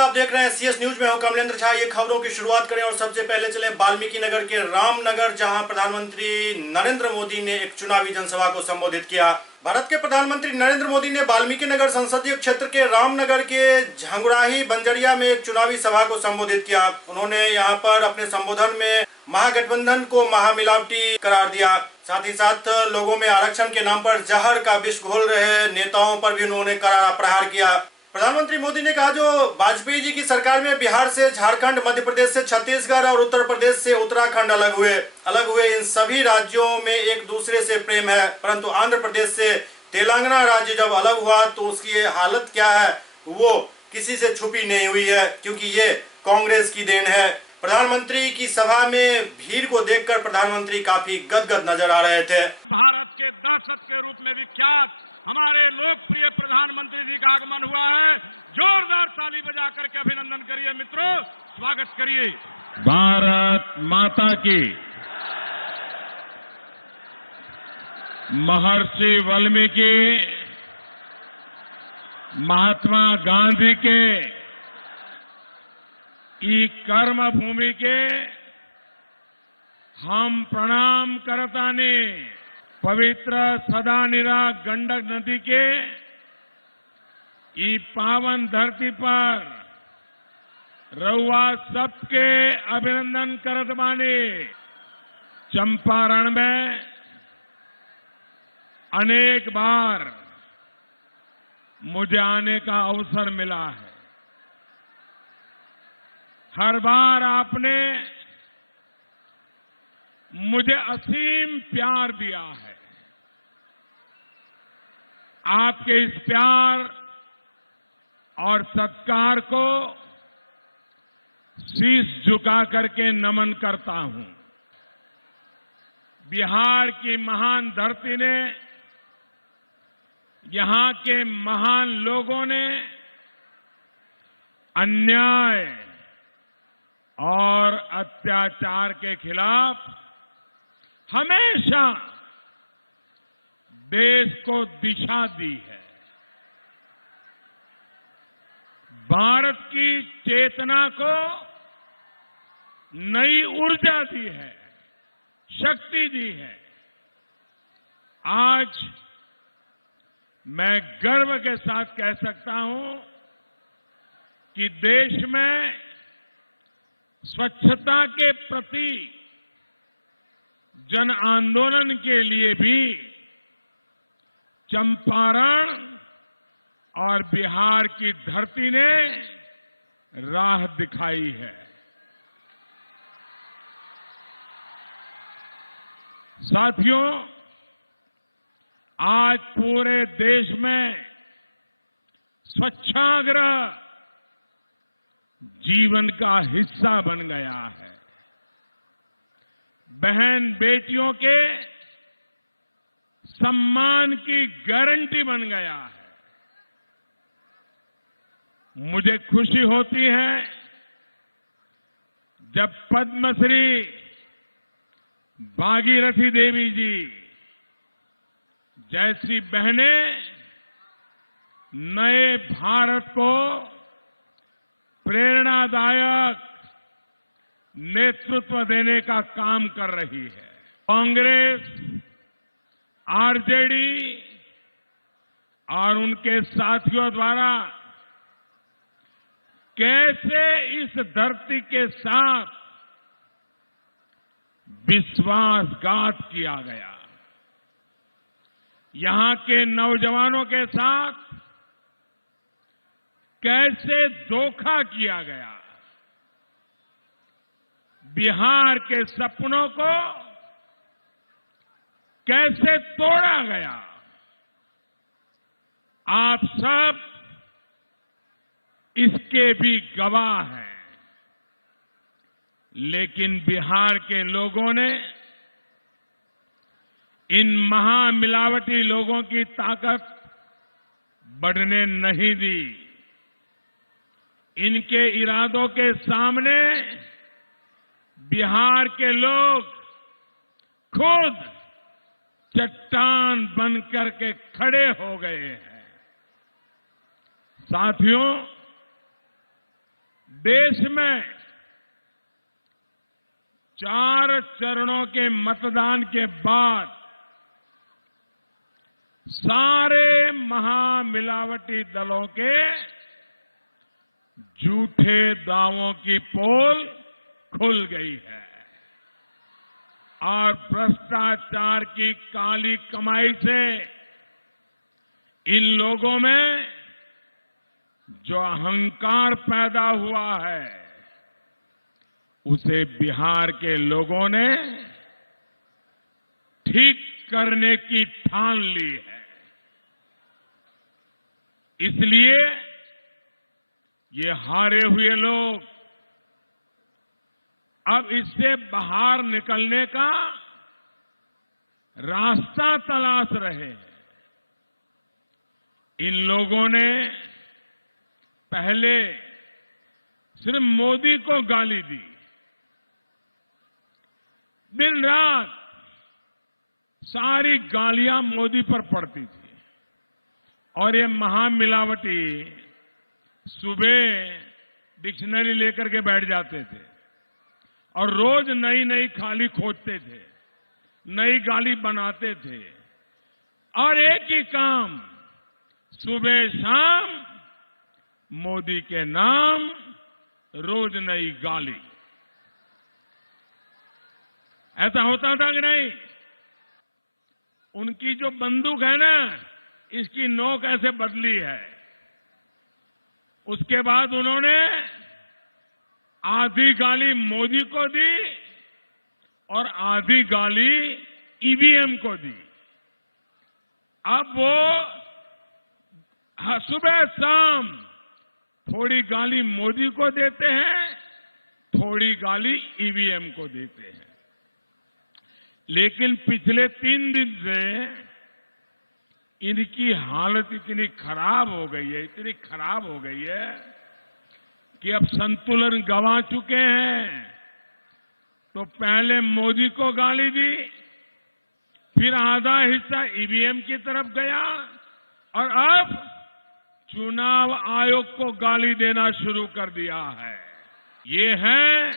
आप देख रहे हैं सीएस न्यूज में। हूं कमलेंद्र झा। ये खबरों की शुरुआत करें और सबसे पहले चलें वाल्मीकि नगर के रामनगर, जहां प्रधानमंत्री नरेंद्र मोदी ने एक चुनावी जनसभा को संबोधित किया। भारत के प्रधानमंत्री नरेंद्र मोदी ने वाल्मीकि नगर संसदीय क्षेत्र के रामनगर के झंगुराही बंजरिया में एक चुनावी सभा को संबोधित किया। उन्होंने यहां पर अपने संबोधन में महागठबंधन को महामिलावटी करार दिया। साथ ही साथ लोगों में आरक्षण के नाम पर जहर का विष घोल रहे नेताओं पर भी उन्होंने करारा प्रहार किया। प्रधानमंत्री मोदी ने कहा, जो वाजपेयी जी की सरकार में बिहार से झारखंड, मध्य प्रदेश से छत्तीसगढ़ और उत्तर प्रदेश से उत्तराखंड अलग हुए इन सभी राज्यों में एक दूसरे से प्रेम है, परंतु आंध्र प्रदेश से तेलंगाना राज्य जब अलग हुआ तो उसकी हालत क्या है वो किसी से छुपी नहीं हुई है, क्योंकि ये कांग्रेस की देन है। प्रधानमंत्री की सभा में भीड़ को देखकर प्रधानमंत्री काफी गदगद नजर आ रहे थे। भारत के दहशत के रूप में विख्यात हमारे लोकप्रिय प्रधानमंत्री जी का आगमन हुआ है। जोरदार ताली बजा करके अभिनंदन करिए मित्रों, स्वागत करिए। भारत माता की। महर्षि वाल्मीकि महात्मा गांधी के ई कर्म भूमि के हम प्रणाम करतानी पवित्र सदानिरा गंडक नदी के ई पावन धरती पर रउआ सबके अभिनंदन करत बानी। चंपारण में अनेक बार मुझे आने का अवसर मिला है। हर बार आपने मुझे असीम प्यार दिया है। आपके इस प्यार और सत्कार को शीश झुका करके नमन करता हूं। बिहार की महान धरती ने, यहां के महान लोगों ने अन्याय और अत्याचार के खिलाफ हमेशा देश को दिशा दी है। भारत की चेतना को नई ऊर्जा दी है, शक्ति दी है। आज मैं गर्व के साथ कह सकता हूं कि देश में स्वच्छता के प्रति जन आंदोलन के लिए भी चंपारण और बिहार की धरती ने राह दिखाई है। साथियों, आज पूरे देश में स्वच्छाग्रह जीवन का हिस्सा बन गया है। बहन बेटियों के सम्मान की गारंटी बन गया है। मुझे खुशी होती है जब पद्मश्री भागीरथी देवी जी जैसी बहनें नए भारत को प्रेरणादायक नेतृत्व देने का काम कर रही है। कांग्रेस, आरजेडी और उनके साथियों द्वारा कैसे इस धरती के साथ विश्वासघात किया गया, यहां के नौजवानों के साथ कैसे धोखा किया गया, बिहार के सपनों को कैसे तोड़ा गया, आप सब इसके भी गवाह हैं। लेकिन बिहार के लोगों ने इन महामिलावटी लोगों की ताकत बढ़ने नहीं दी। इनके इरादों के सामने बिहार के लोग खुद चट्टान बनकर के खड़े हो गए हैं। साथियों, देश में 4 चरणों के मतदान के बाद सारे महामिलावटी दलों के झूठे दावों की पोल खुल गई है और भ्रष्टाचार की काली कमाई से इन लोगों में जो अहंकार पैदा हुआ है उसे बिहार के लोगों ने ठीक करने की ठान ली है। इसलिए ये हारे हुए लोग अब इससे बाहर निकलने का रास्ता तलाश रहे हैं। इन लोगों ने पहले सिर्फ मोदी को गाली दी, दिन रात सारी गालियां मोदी पर पड़ती थी और ये महामिलावटी सुबह डिक्शनरी लेकर के बैठ जाते थे और रोज नई नई खाली खोजते थे, नई गाली बनाते थे और एक ही काम, सुबह शाम मोदी के नाम, रोज नई गाली। ऐसा होता था कि नहीं? उनकी जो बंदूक है ना, इसकी नोक ऐसे बदली है। उसके बाद उन्होंने आधी गाली मोदी को दी और आधी गाली ईवीएम को दी। अब वो सुबह शाम थोड़ी गाली मोदी को देते हैं, थोड़ी गाली ईवीएम को देते हैं। लेकिन पिछले 3 दिन से इनकी हालत इतनी खराब हो गई है, इतनी खराब हो गई है कि अब संतुलन गंवा चुके हैं। तो पहले मोदी को गाली दी, फिर आधा हिस्सा ईवीएम की तरफ गया और अब चुनाव आयोग को गाली देना शुरू कर दिया है। ये है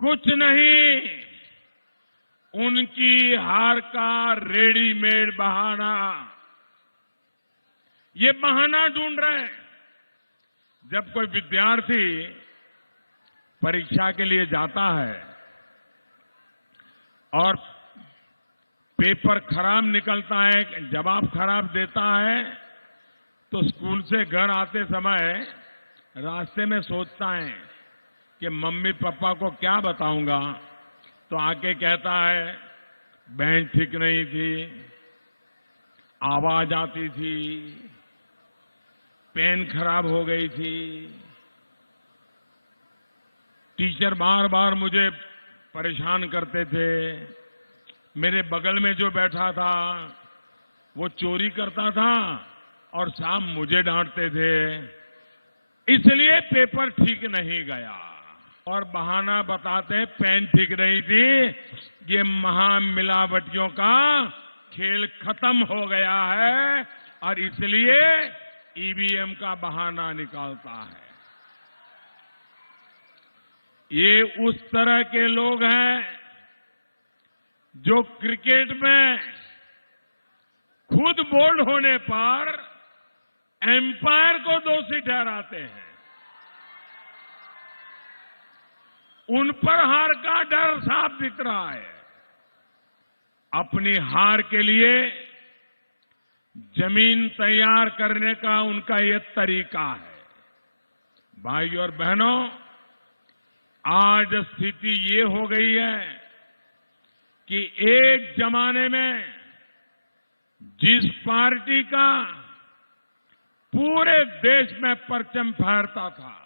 कुछ नहीं, उनकी हार का रेडीमेड बहाना। ये बहाना ढूंढ रहे हैं। जब कोई विद्यार्थी परीक्षा के लिए जाता है और पेपर खराब निकलता है, जवाब खराब देता है, तो स्कूल से घर आते समय रास्ते में सोचता है कि मम्मी पापा को क्या बताऊंगा, तो आके कहता है बेंच ठीक नहीं थी, आवाज आती थी, पेन खराब हो गई थी, टीचर बार बार मुझे परेशान करते थे, मेरे बगल में जो बैठा था वो चोरी करता था और शाम मुझे डांटते थे, इसलिए पेपर ठीक नहीं गया। और बहाना बताते हैं पेन ठीक नहीं थी। ये महामिलावटियों का खेल खत्म हो गया है और इसलिए ईवीएम का बहाना निकालता है। ये उस तरह के लोग हैं जो क्रिकेट में खुद बोल्ड होने पर एम्पायर को दोषी ठहराते हैं। उन पर हार का डर साफ दिख रहा है। अपनी हार के लिए जमीन तैयार करने का उनका यह तरीका है। भाइयों और बहनों, आज स्थिति ये हो गई है कि एक जमाने में जिस पार्टी का पूरे देश में परचम फहरता था,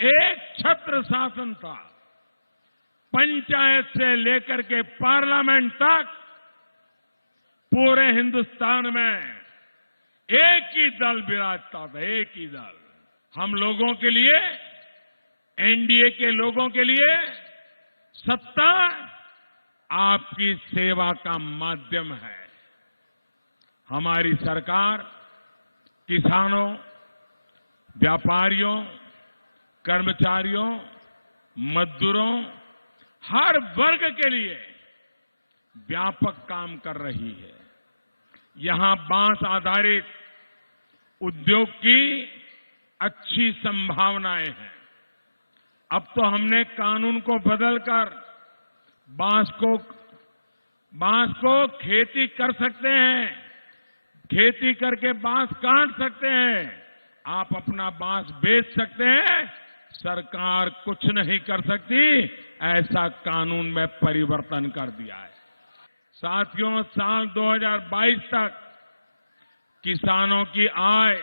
एक छत्र शासन था, पंचायत से लेकर के पार्लियामेंट तक पूरे हिंदुस्तान में एक ही दल विराजता था, एक ही दल। हम लोगों के लिए, एनडीए के लोगों के लिए सत्ता आपकी सेवा का माध्यम है। हमारी सरकार किसानों, व्यापारियों, कर्मचारियों, मजदूरों, हर वर्ग के लिए व्यापक काम कर रही है। यहां बांस आधारित उद्योग की अच्छी संभावनाएं हैं। अब तो हमने कानून को बदलकर बांस को खेती कर सकते हैं, खेती करके बांस काट सकते हैं, आप अपना बांस बेच सकते हैं, सरकार कुछ नहीं कर सकती, ऐसा कानून में परिवर्तन कर दिया है। साथियों, साल 2022 तक किसानों की आय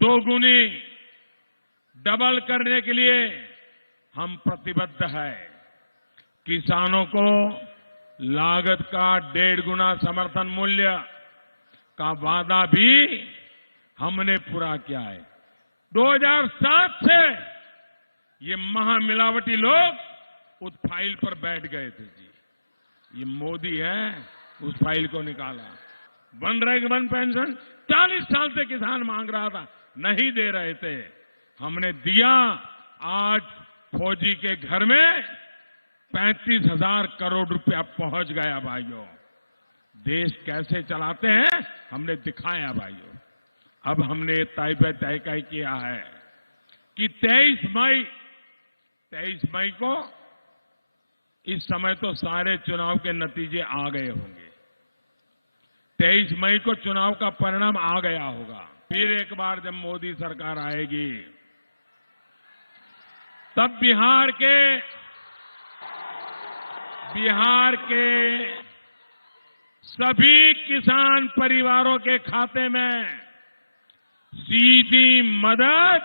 दोगुनी, डबल करने के लिए हम प्रतिबद्ध हैं। किसानों को लागत का 1.5 गुना समर्थन मूल्य का वादा भी हमने पूरा किया है। 2007 से ये महामिलावटी लोग उस फाइल पर बैठ गए थे जी। ये मोदी है, उस फाइल को निकाला। वन पेंशन 40 साल से किसान मांग रहा था, नहीं दे रहे थे, हमने दिया। आज फौजी के घर में 35,000 करोड़ रुपया पहुंच गया भाइयों। देश कैसे चलाते हैं हमने दिखाया भाइयों। अब हमने तय किया है कि 23 मई को, इस समय तो सारे चुनाव के नतीजे आ गए होंगे, 23 मई को चुनाव का परिणाम आ गया होगा। फिर एक बार जब मोदी सरकार आएगी, तब बिहार के सभी किसान परिवारों के खाते में सीधी मदद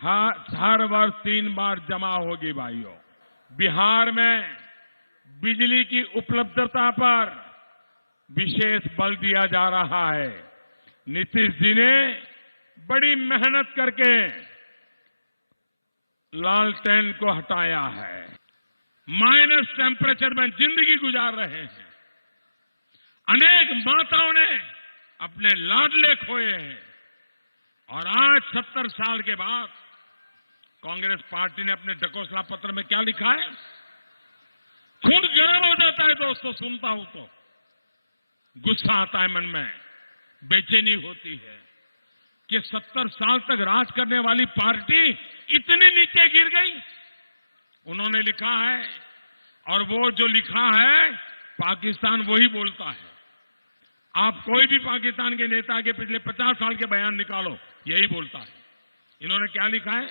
हर वर्ष 3 बार जमा होगी भाइयों। बिहार में बिजली की उपलब्धता पर विशेष बल दिया जा रहा है। नीतीश जी ने बड़ी मेहनत करके लालटेन को हटाया है। माइनस टेम्परेचर में जिंदगी गुजार रहे हैं। अनेक माताओं ने अपने लाडले खोए हैं और आज 70 साल के बाद कांग्रेस पार्टी ने अपने ढकोसला पत्र में क्या लिखा है? खून गर्म हो जाता है दोस्तों, सुनता हूं तो गुस्सा आता है, मन में बेचैनी होती है कि 70 साल तक राज करने वाली पार्टी इतनी नीचे गिर गई। उन्होंने लिखा है, और वो जो लिखा है पाकिस्तान वही बोलता है। आप कोई भी पाकिस्तान के नेता के पिछले 50 साल के बयान निकालो, यही बोलता है। इन्होंने क्या लिखा है?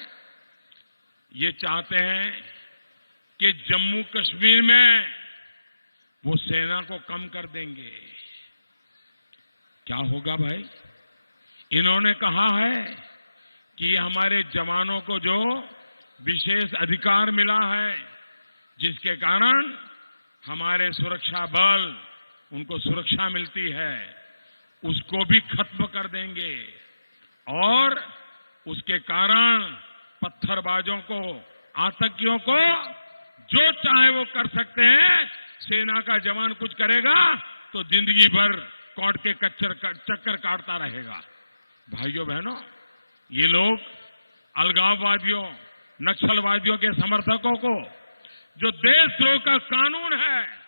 ये चाहते हैं कि जम्मू कश्मीर में वो सेना को कम कर देंगे। क्या होगा भाई? इन्होंने कहा है कि हमारे जवानों को जो विशेष अधिकार मिला है, जिसके कारण हमारे सुरक्षा बल, उनको सुरक्षा मिलती है, उसको भी खत्म कर देंगे और उसके कारण पत्थरबाजों को, आतंकियों को जो चाहे वो कर सकते हैं। सेना का जवान कुछ करेगा तो जिंदगी भर कोर्ट के चक्कर काटता रहेगा। भाइयों बहनों, ये लोग अलगाववादियों, नक्सलवादियों के समर्थकों को जो देशद्रोह का कानून है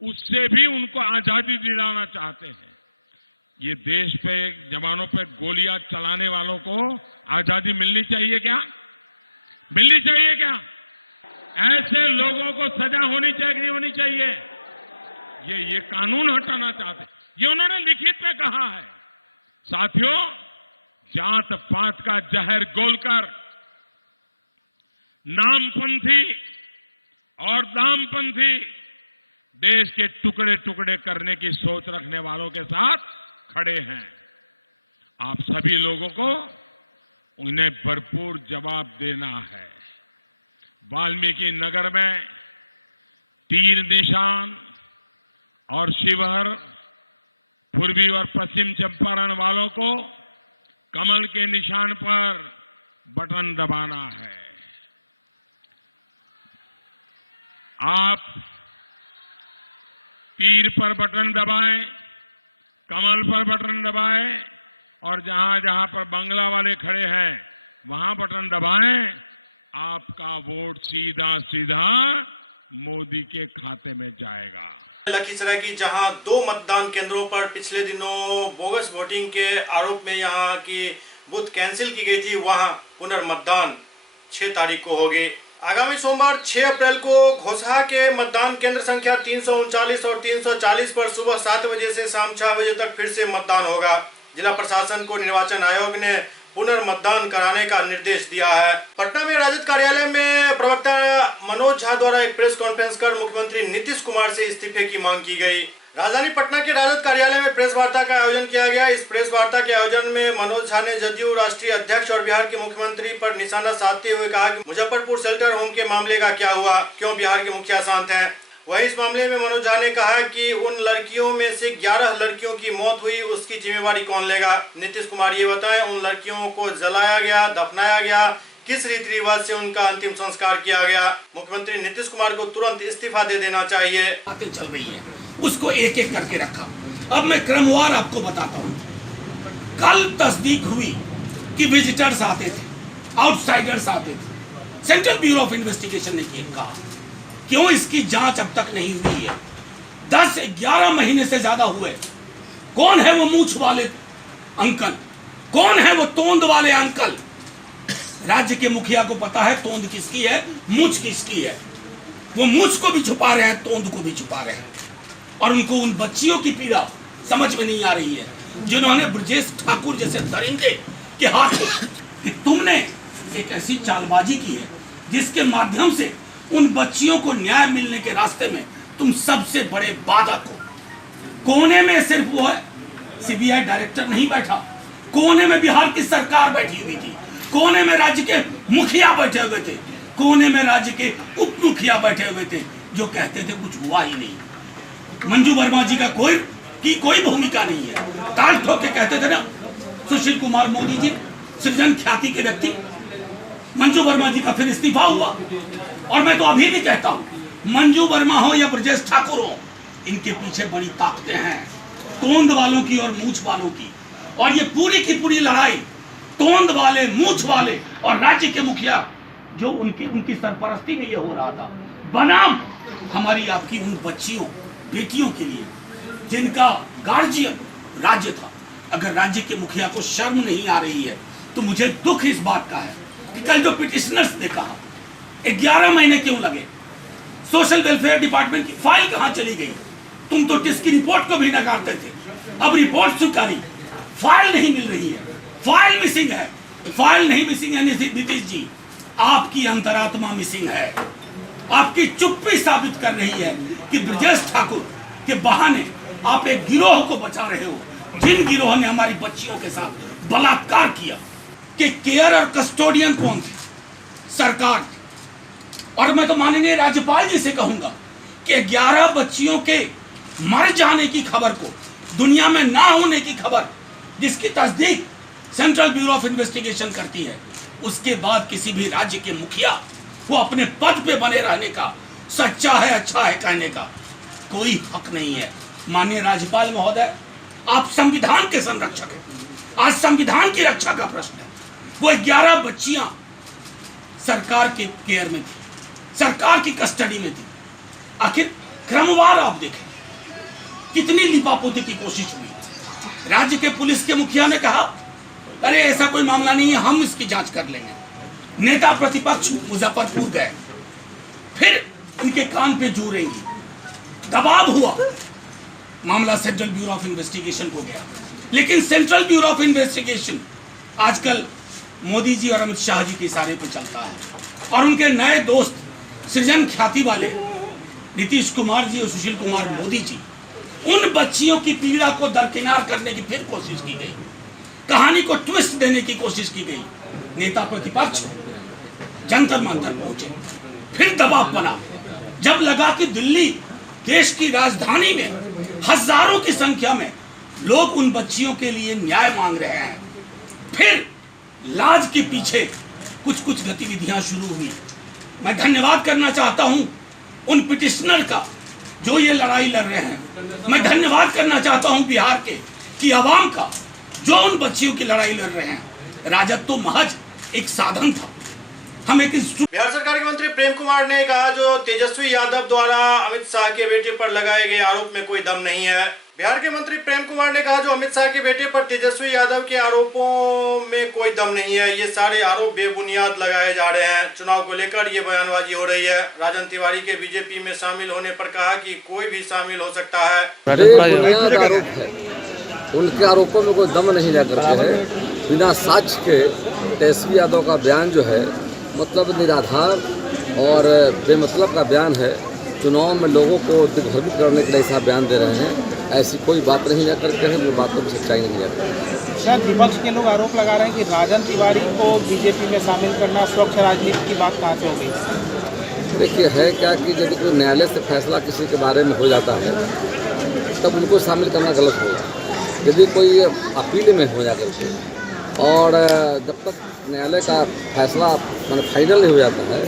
उससे भी उनको आजादी दिलाना चाहते हैं। ये देश पे, जवानों पे गोलियां चलाने वालों को आजादी मिलनी चाहिए क्या? मिलनी चाहिए क्या? ऐसे लोगों को सजा होनी चाहिए कि नहीं होनी चाहिए? ये कानून हटाना चाहते हैं। ये उन्होंने लिखित में कहा है। साथियों, जात पात का जहर घोलकर नामपंथी और दामपंथी देश के टुकड़े टुकड़े करने की सोच रखने वालों के साथ खड़े हैं। आप सभी लोगों को उन्हें भरपूर जवाब देना है। वाल्मीकि नगर में तीर निशान और शिवहर, पूर्वी और पश्चिम चंपारण वालों को कमल के निशान पर बटन दबाना है। आप तीर पर बटन दबाएं, कमल पर बटन दबाएं और जहां जहां पर बंगला वाले खड़े हैं वहां बटन दबाएं, आपका वोट सीधा सीधा मोदी के खाते में जाएगा। लखीसराय की जहां 2 मतदान केंद्रों पर पिछले दिनों बोगस वोटिंग के आरोप में यहां की बूथ कैंसिल की गई थी, वहां पुनर्मतदान 6 तारीख को होगी। आगामी सोमवार 6 अप्रैल को घोसहा के मतदान केंद्र संख्या 339 और 340 पर सुबह 7 बजे से शाम 6 बजे तक फिर से मतदान होगा। जिला प्रशासन को निर्वाचन आयोग ने पुनर्मतदान कराने का निर्देश दिया है। पटना में राजद कार्यालय में प्रवक्ता मनोज झा द्वारा एक प्रेस कॉन्फ्रेंस कर मुख्यमंत्री नीतीश कुमार से इस्तीफे की मांग की गई। राजधानी पटना के राजद कार्यालय में प्रेस वार्ता का आयोजन किया गया। इस प्रेस वार्ता के आयोजन में मनोज झा ने जदयू राष्ट्रीय अध्यक्ष और बिहार के मुख्यमंत्री पर निशाना साधते हुए कहा कि मुजफ्फरपुर शेल्टर होम के मामले का क्या हुआ, क्यों बिहार के मुखिया शांत हैं। वहीं इस मामले में मनोज झा ने कहा कि उन लड़कियों में से 11 लड़कियों की मौत हुई, उसकी जिम्मेवारी कौन लेगा। नीतीश कुमार ये बताएं, उन लड़कियों को जलाया गया, दफनाया गया, किस रीति रिवाज से उनका अंतिम संस्कार किया गया। मुख्यमंत्री नीतीश कुमार को तुरंत इस्तीफा दे देना चाहिए। बातें चल रही है, उसको एक एक करके रखा। अब मैं क्रमवार आपको बताता हूँ। कल तस्दीक हुई कि विजिटर्स आते थे, आउटसाइडर्स आते थे। सेंट्रल ब्यूरो ऑफ इन्वेस्टिगेशन ने कहा क्यों इसकी जांच अब तक नहीं हुई है। 10-11 महीने से ज्यादा हुए। कौन है वो मूछ वाले अंकल, कौन है वो तोंद वाले अंकल। राज्य के मुखिया को पता है तोंद किसकी है, मूछ किसकी है। वो मूछ को भी छुपा रहे हैं, तोंद को भी छुपा रहे हैं। और उनको उन बच्चियों की पीड़ा समझ में नहीं आ रही है जिन्होंने ब्रजेश ठाकुर जैसे दरिंदे के हाथ कि तुमने एक ऐसी चालबाजी की है जिसके माध्यम से उन बच्चियों को न्याय मिलने के रास्ते में तुम सबसे बड़े बाधक हो। कोने में सिर्फ वो है सीबीआई डायरेक्टर नहीं बैठा, कोने में बिहार की सरकार बैठी हुई थी, कोने में राज्य के मुखिया बैठे हुए थे, कोने में राज्य के उप मुखिया बैठे हुए थे जो कहते थे कुछ हुआ ही नहीं। मंजू वर्मा जी का कोई भूमिका नहीं है। ताल ठोक के कहते थे ना, सुशील कुमार मोदी जी सृजन ख्याति के व्यक्ति, मंजू वर्मा जी का फिर इस्तीफा हुआ। और मैं तो अभी भी कहता हूं, मंजू वर्मा हो या ब्रजेश ठाकुर हो, इनके पीछे बड़ी ताकतें हैं, तोंद वालों की और मूछ वालों की। और ये पूरी की पूरी लड़ाई तोंद वाले, मूछ वाले और राज्य के मुखिया जो उनकी सरपरस्ती में ये हो रहा था, बनाम हमारी आपकी उन बच्चियों बेटियों के लिए जिनका गार्जियन राज्य था। अगर राज्य के मुखिया को शर्म नहीं आ रही है तो मुझे दुख इस बात का है कि कल जो पिटिशनर्स ने कहा 11 महीने क्यों लगे, सोशल वेलफेयर डिपार्टमेंट की फाइल कहां चली गई। तुम तो टिस की रिपोर्ट को भी नकारते थे, अब रिपोर्ट स्वीकारी, फाइल नहीं मिल रही है, फाइल मिसिंग है। फाइल नहीं मिसिंग है नीतीश जी, आपकी अंतरात्मा मिसिंग है। आपकी चुप्पी साबित कर रही है कि ब्रजेश ठाकुर के बहाने आप एक गिरोह को बचा रहे हो, जिन गिरोह ने हमारी बच्चियों के साथ बलात्कार किया। कि केयर और कस्टोडियन कौन थे, सरकार थी। और मैं तो माननीय राज्यपाल जी से कहूंगा कि 11 बच्चियों के मर जाने की खबर को, दुनिया में ना होने की खबर जिसकी तस्दीक सेंट्रल ब्यूरो ऑफ इन्वेस्टिगेशन करती है, उसके बाद किसी भी राज्य के मुखिया वो अपने पद पे बने रहने का, सच्चा है अच्छा है कहने का कोई हक नहीं है। माननीय राज्यपाल महोदय, आप संविधान के संरक्षक हैं, आज संविधान की रक्षा का प्रश्न है। वो 11 बच्चियां सरकार के केयर में थी, सरकार की कस्टडी में थी। आखिर क्रमवार आप देखें कितनी लिपापोती की कोशिश हुई। राज्य के पुलिस के मुखिया ने कहा अरे ऐसा कोई मामला नहीं है, हम इसकी जांच कर लेंगे। नेता प्रतिपक्ष मुजफ्फरपुर गए, फिर उनके कान पे जू रहेंगी, दबाव हुआ, मामला सेंट्रल ब्यूरो ऑफ इन्वेस्टिगेशन को गया। लेकिन सेंट्रल ब्यूरो ऑफ इन्वेस्टिगेशन आजकल मोदी जी और अमित शाह जी के इशारे पर चलता है। और उनके नए दोस्त सृजन ख्याति वाले नीतीश कुमार जी और सुशील कुमार मोदी जी, उन बच्चियों की पीड़ा को दरकिनार करने की फिर कोशिश की गई, कहानी को ट्विस्ट देने की कोशिश की गई। नेता प्रतिपक्ष जंतर मंतर पहुंचे, फिर दबाव बना। जब लगा कि दिल्ली देश की राजधानी में हजारों की संख्या में लोग उन बच्चियों के लिए न्याय मांग रहे हैं, फिर लाज के पीछे कुछ कुछ गतिविधियां शुरू हुई। मैं धन्यवाद करना चाहता हूं उन पिटिशनर का जो ये लड़ाई लड़ रहे हैं। मैं धन्यवाद करना चाहता हूं बिहार की आवाम का जो उन बच्चियों की लड़ाई लड़ रहे हैं। राजद तो महज एक साधन था, हम एक इंस्ट्रूमेंट। बिहार सरकार के मंत्री प्रेम कुमार ने कहा जो तेजस्वी यादव द्वारा अमित शाह के बेटे पर लगाए गए आरोप में कोई दम नहीं है। बिहार के मंत्री प्रेम कुमार ने कहा जो अमित शाह के बेटे पर तेजस्वी यादव के आरोपों में कोई दम नहीं है, ये सारे आरोप बेबुनियाद लगाए जा रहे हैं। चुनाव को लेकर ये बयानबाजी हो रही है। राजन तिवारी के बीजेपी में शामिल होने पर कहा कि कोई भी शामिल हो सकता है। बेबुनियाद आरोप है, उनके आरोपों में कोई दम नहीं लग रहा है। बिना साक्ष्य के तेजस्वी यादव का बयान जो है मतलब निराधार और बेमतलब का बयान है। चुनाव में लोगों को दिग्भ्रमित करने के लिए ऐसा बयान दे रहे हैं। ऐसी कोई बात नहीं लेकर के हैं, वो बातों में सच्चाई नहीं है। शायद विपक्ष के लोग आरोप लगा रहे हैं कि राजन तिवारी को बीजेपी में शामिल करना स्वच्छ राजनीति की बात कहाँ से हो गई? देखिए है क्या कि यदि कोई न्यायालय से फैसला किसी के बारे में हो जाता है तब उनको शामिल करना गलत होगा। यदि कोई अपील में हो जाकर के और जब तक न्यायालय का फैसला मैंने फाइनल नहीं हो जाता है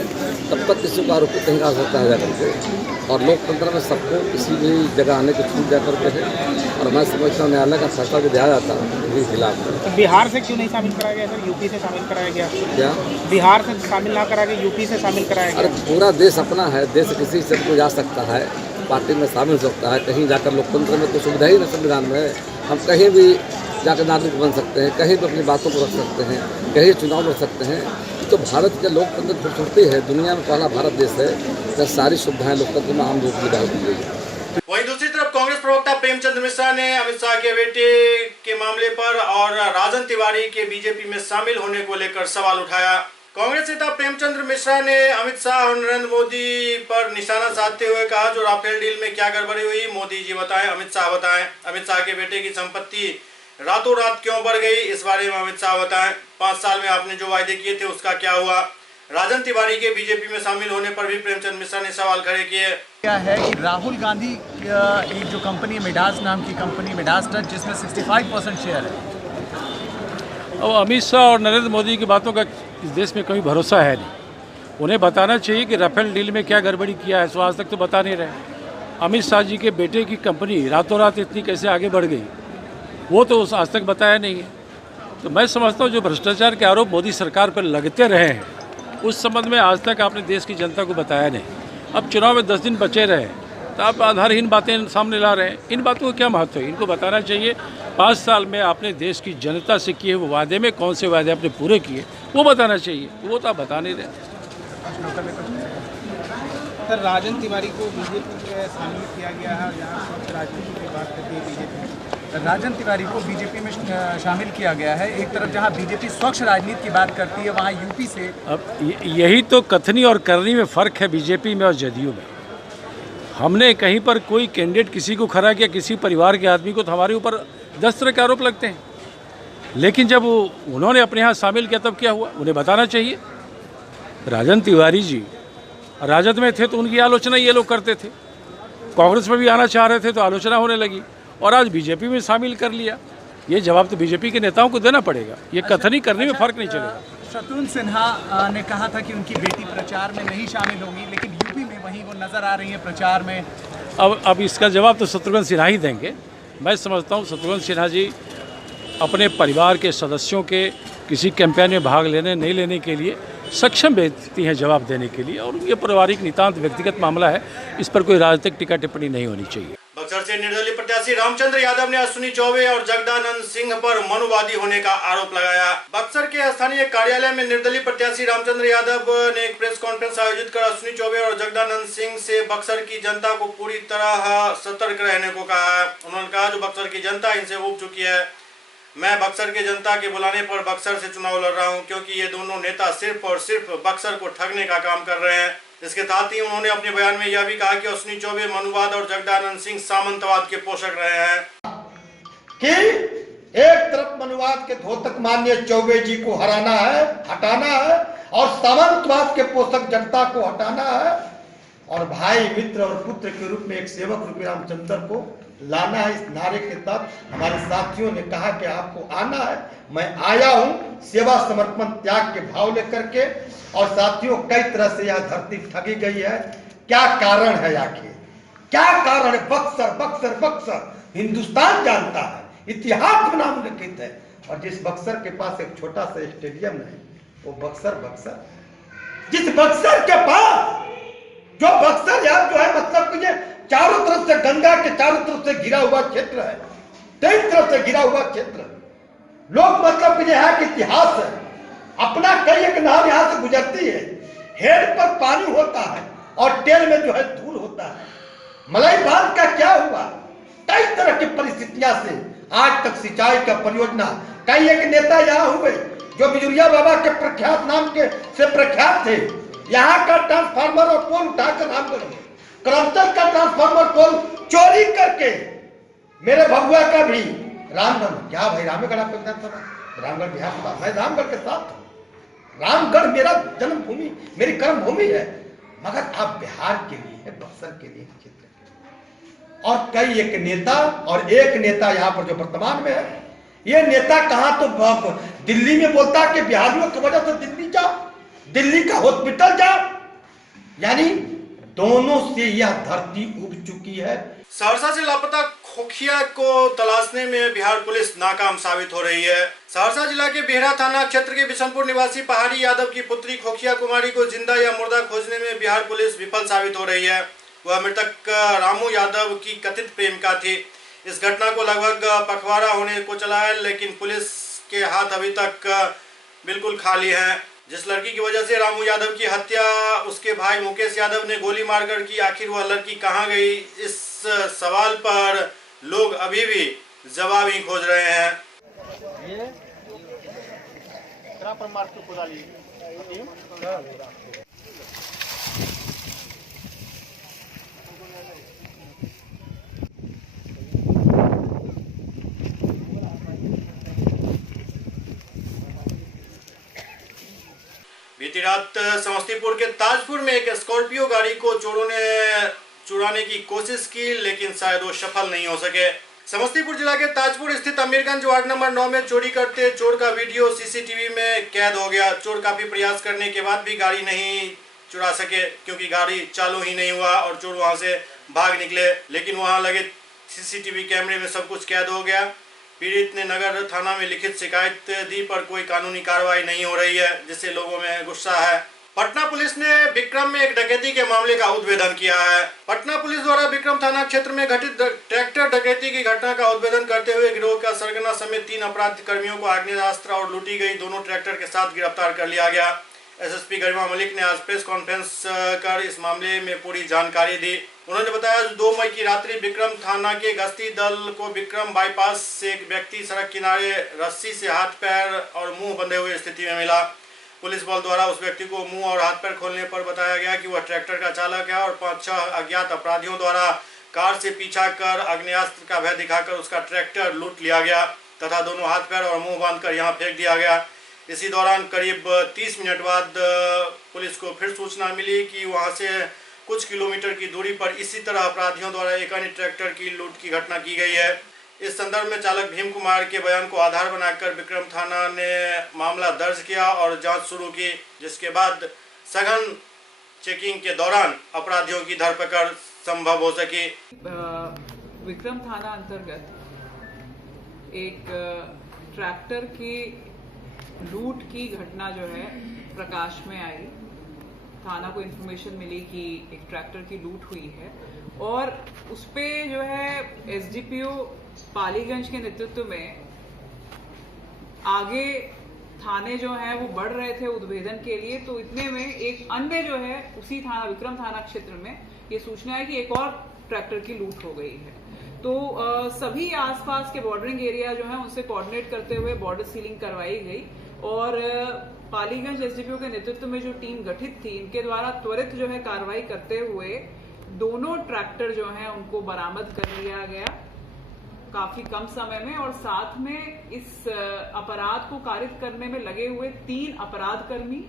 तब तक किसी को आरोपित नहीं कर सकता है जाकर के। और लोकतंत्र में सबको किसी भी जगह आने की छूट जा करके है और मैं समझता हूँ न्यायालय का फैसला जो दिया जाता है उसके खिलाफ है। तो बिहार से क्यों नहीं शामिल कराया गया सर? यूपी से शामिल कराया गया क्या? बिहार से शामिल ना करा के यूपी से शामिल कराया अरे गया? पूरा देश अपना है, देश किसी से कोई जा सकता है, पार्टी में शामिल हो सकता है। कहीं जाकर लोकतंत्र में तो सुविधा ही नहीं संविधान में, हम कहीं भी जाकर नागरिक बन सकते हैं, कहीं भी अपनी बातों को रख सकते हैं, कहीं चुनाव लड़ सकते हैं। तो भारत के लोकतंत्र की खूबसूरती है, दुनिया में पहला भारत देश है जहाँ सारी सुविधाएं लोकतंत्र में आम लोगों की डाल दी गई है। वहीं दूसरी तरफ कांग्रेस प्रवक्ता प्रेमचंद मिश्रा ने अमित शाह के बेटे के मामले पर और राजन तिवारी के बीजेपी में शामिल होने को लेकर सवाल उठाया। कांग्रेस नेता प्रेमचंद मिश्रा ने अमित शाह और नरेंद्र मोदी पर निशाना साधते हुए कहा जो राफेल डील में क्या गड़बड़ी हुई मोदी जी बताएं, अमित शाह बताएं। अमित शाह के बेटे की संपत्ति रातों रात क्यों बढ़ गई, इस बारे में अमित शाह बताएं। 5 साल में आपने जो वायदे किए थे उसका क्या हुआ। राजन तिवारी के बीजेपी में शामिल होने पर भी प्रेमचंद मिश्रा ने सवाल खड़े किए। क्या है कि राहुल गांधी एक जो कंपनी है मिडास नाम की कंपनी, मिडास टच, जिसमें 65% शेयर है। अब अमित शाह और नरेंद्र मोदी की बातों का इस देश में कोई भरोसा है नहीं। उन्हें बताना चाहिए कि राफेल डील में क्या गड़बड़ी किया है, सो आज तक तो बता नहीं रहे। अमित शाह जी के बेटे की कंपनी रातों रात इतनी कैसे आगे बढ़ गई वो तो आज तक बताया नहीं है। तो मैं समझता हूँ जो भ्रष्टाचार के आरोप मोदी सरकार पर लगते रहे हैं उस संबंध में आज तक आपने देश की जनता को बताया नहीं। अब चुनाव में 10 दिन बचे रहे तो आप आधारहीन बातें सामने ला रहे हैं। इन बातों का क्या महत्व है? इनको बताना चाहिए 5 साल में आपने देश की जनता से किए हुए वादे में कौन से वादे आपने पूरे किए वो बताना चाहिए, वो तो आप बता नहीं रहे। सर राजन तिवारी को बीजेपी में शामिल किया गया है और यहाँ स्वच्छ राजनीति की बात करती है बीजेपी। राजन तिवारी को बीजेपी में शामिल किया गया है। एक तरफ जहां बीजेपी स्वच्छ राजनीति की बात करती है वहां यूपी से। अब यही तो कथनी और करनी में फ़र्क है बीजेपी में और जदयू में। हमने कहीं पर कोई कैंडिडेट किसी को खड़ा किया, किसी परिवार के आदमी को, तो हमारे ऊपर 10 तरह के आरोप लगते हैं। लेकिन जब उन्होंने अपने यहाँ शामिल किया तब क्या हुआ उन्हें बताना चाहिए। राजन तिवारी जी राजद में थे तो उनकी आलोचना ये लोग करते थे, कांग्रेस में भी आना चाह रहे थे तो आलोचना होने लगी और आज बीजेपी में शामिल कर लिया। ये जवाब तो बीजेपी के नेताओं को देना पड़ेगा। ये कथनी करने में फ़र्क नहीं चलेगा। शत्रुघ्न सिन्हा ने कहा था कि उनकी बेटी प्रचार में नहीं शामिल होगी, लेकिन यूपी में वहीं वो नजर आ रही है प्रचार में। अब इसका जवाब तो शत्रुघ्न सिन्हा ही देंगे। मैं समझता हूँ शत्रुघ्न सिन्हा जी अपने परिवार के सदस्यों के किसी कैंपेन में भाग लेने नहीं लेने के लिए सक्षम व्यक्ति हैं जवाब देने के लिए, और ये पारिवारिक नितांत व्यक्तिगत मामला है, इस पर कोई राजनीतिक टीका टिप्पणी नहीं होनी चाहिए। बक्सर से निर्दलीय प्रत्याशी रामचंद्र यादव ने अश्विनी चौबे और जगदानंद सिंह पर मनुवादी होने का आरोप लगाया। बक्सर के स्थानीय कार्यालय में निर्दलीय प्रत्याशी रामचंद्र यादव ने एक प्रेस कॉन्फ्रेंस आयोजित कर अश्विनी चौबे और जगदानंद सिंह से बक्सर की जनता को पूरी तरह सतर्क रहने को कहा है। उन्होंने कहा जो बक्सर की जनता इनसे ऊब चुकी है। मैं बक्सर के जनता के बुलाने पर बक्सर से चुनाव लड़ रहा हूं क्योंकि ये दोनों नेता सिर्फ और सिर्फ बक्सर को ठगने का काम कर रहे हैं। इसके साथ ही उन्होंने अपने बयान में यह भी कहा कि अश्विनी चौबे मनुवाद और जगदानंद सिंह सामंतवाद के पोषक रहे हैं कि एक तरफ मनुवाद के धोतक मान्य चौबे जी को हटाना है और सामंतवाद के पोषक जनता को हटाना है और भाई मित्र और पुत्र के रूप में एक सेवक रूपी रामचंद्र को लाना है। इस नारे के तहत हमारे साथियों ने कहा कि आपको आना है। मैं आया हूं सेवा समर्पण त्याग के भाव लेकर के। और साथियों कई तरह से यह धरती ठगी गई है। क्या कारण है आखिर, क्या कारण है? बक्सर बक्सर बक्सर हिंदुस्तान जानता है, इतिहास में नाम लिखित है। और जिस बक्सर के पास एक छोटा सा स्टेडियम है, वो बक्सर जिस बक्सर के पास जो बक्सर यार जो है मतलब कि चारों तरफ से गंगा के चारों तरफ से घिरा हुआ क्षेत्र है, 23 तरफ से घिरा हुआ क्षेत्र, लोग मतलब कि यहाँ का इतिहास है, अपना कई एक नहर यहाँ से गुजरती है, हेड पर पानी होता है और टेल में जो है धूल होता है। मलाई बांध का क्या हुआ? कई तरह की परिस्थितियां से आज तक सिंचाई का परियोजना, कई एक नेता यहाँ हुए जो बिजुरिया बाबा के प्रख्यात नाम के से प्रख्यात थे, यहाँ का ट्रांसफार्मर और पोल उठाकर रामगढ़ में, करमचल का ट्रांसफार्मर पोल चोरी करके मेरे भगुआ का भी रामगढ़, क्या भाई रामगढ़ आपको रामगढ़ बिहार का, मैं रामगढ़ के साथ हूँ, रामगढ़ मेरा जन्मभूमि, मेरी कर्म भूमि है, मगर आप बिहार के लिए, बक्सर के लिए क्षेत्र और कई एक नेता और एक नेता यहाँ पर जो वर्तमान में है, ये नेता कहां तो दिल्ली में बोलता है कि बिहारियों की वजह से दिल्ली जाओ, दिल्ली का हॉस्पिटल जाओ, यानी दोनों से यह धरती उब चुकी है। सहरसा से लापता खोखिया को तलाशने में बिहार पुलिस नाकाम साबित हो रही है। सहरसा जिला के बेहरा थाना क्षेत्र के बिशनपुर निवासी पहाड़ी यादव की पुत्री खोखिया कुमारी को जिंदा या मुर्दा खोजने में बिहार पुलिस विफल साबित हो रही है। वह मृतक रामू यादव की कथित प्रेमिका थी। इस घटना को लगभग पखवाड़ा होने को चला है, लेकिन पुलिस के हाथ अभी तक बिल्कुल खाली हैं। जिस लड़की की वजह से रामू यादव की हत्या उसके भाई मुकेश यादव ने गोली मारकर की, आखिर वह लड़की कहां गई, इस सवाल पर लोग अभी भी जवाब ही खोज रहे हैं। बीती रात समस्तीपुर के ताजपुर में एक स्कॉर्पियो गाड़ी को चोरों ने चुराने की कोशिश की, लेकिन शायद वो सफल नहीं हो सके। समस्तीपुर जिला के ताजपुर स्थित अमीरगंज वार्ड नंबर 9 में चोरी करते चोर का वीडियो सीसीटीवी में कैद हो गया। चोर काफी प्रयास करने के बाद भी गाड़ी नहीं चुरा सके, क्योंकि गाड़ी चालू ही नहीं हुआ और चोर वहां से भाग निकले। लेकिन वहां लगे सीसीटीवी कैमरे में सब कुछ कैद हो गया। पीड़ित ने नगर थाना में लिखित शिकायत दी, पर कोई कानूनी कार्रवाई नहीं हो रही है, जिससे लोगों में गुस्सा है। पटना पुलिस ने विक्रम में एक डकैती के मामले का उद्भेदन किया है। पटना पुलिस द्वारा विक्रम थाना क्षेत्र में घटित ट्रैक्टर डकैती की घटना का उद्भेदन करते हुए गिरोह का सरगना समेत 3 अपराधी कर्मियों को आग्नेयास्त्र और लूटी गई दोनों ट्रैक्टर के साथ गिरफ्तार कर लिया गया। एसएसपी गरिमा मलिक ने आज प्रेस कॉन्फ्रेंस कर इस मामले में पूरी जानकारी दी। उन्होंने बताया 2 मई की रात्रि विक्रम थाना के गश्ती दल को विक्रम बाईपास से एक व्यक्ति सड़क किनारे रस्सी से हाथ पैर और मुंह बंधे हुए स्थिति में मिला। पुलिस बल द्वारा उस व्यक्ति को मुंह और हाथ पैर खोलने पर बताया गया कि वह ट्रैक्टर का चालक है और 5-6 अज्ञात अपराधियों द्वारा कार से पीछा कर आग्नेयास्त्र का भय दिखाकर उसका ट्रैक्टर लूट लिया गया तथा दोनों हाथ पैर और मुंह बांधकर यहां फेंक दिया गया। इसी दौरान करीब 30 मिनट बाद पुलिस को फिर सूचना मिली कि वहां से कुछ किलोमीटर की दूरी पर इसी तरह अपराधियों द्वारा एक अन्य ट्रैक्टर की लूट की घटना की गई है। इस संदर्भ में चालक भीम कुमार के बयान को आधार बनाकर विक्रम थाना ने मामला दर्ज किया और जांच शुरू की, जिसके बाद सघन चेकिंग के दौरान अपराधियों की धरपकड़ संभव हो सकी। विक्रम थाना अंतर्गत एक ट्रैक्टर की लूट की घटना जो है प्रकाश में आई। थाना को इन्फॉर्मेशन मिली कि एक ट्रैक्टर की लूट हुई है और उस पे जो है एसडीपीओ पालीगंज के नेतृत्व में आगे थाने जो है वो बढ़ रहे थे उद्भेदन के लिए। तो इतने में एक अन्य जो है उसी थाना विक्रम थाना क्षेत्र में ये सूचना है कि एक और ट्रैक्टर की लूट हो गई है। तो सभी आसपास के बॉर्डरिंग एरिया जो है उनसे कोऑर्डिनेट करते हुए बॉर्डर सीलिंग करवाई गई और पालीगंज एसडीपीओ के नेतृत्व में जो टीम गठित थी इनके द्वारा त्वरित जो है कार्रवाई करते हुए दोनों ट्रैक्टर जो हैं उनको बरामद कर लिया गया काफी कम समय में। और साथ में इस अपराध को कारित करने में लगे हुए 3 अपराध कर्मी,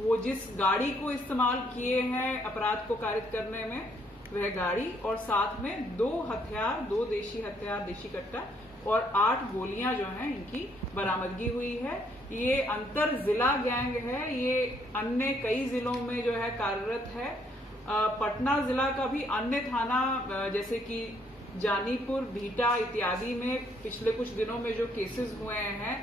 वो जिस गाड़ी को इस्तेमाल किए हैं अपराध को कारित करने में वह गाड़ी, और साथ में 2 हथियार, 2 देशी हथियार, देशी कट्टा और 8 गोलियां जो हैं इनकी बरामदगी हुई है। ये अंतर जिला गैंग है, ये अन्य कई जिलों में जो है कार्यरत है। पटना जिला का भी अन्य थाना जैसे कि जानीपुर, भीटा इत्यादि में पिछले कुछ दिनों में जो केसेस हुए हैं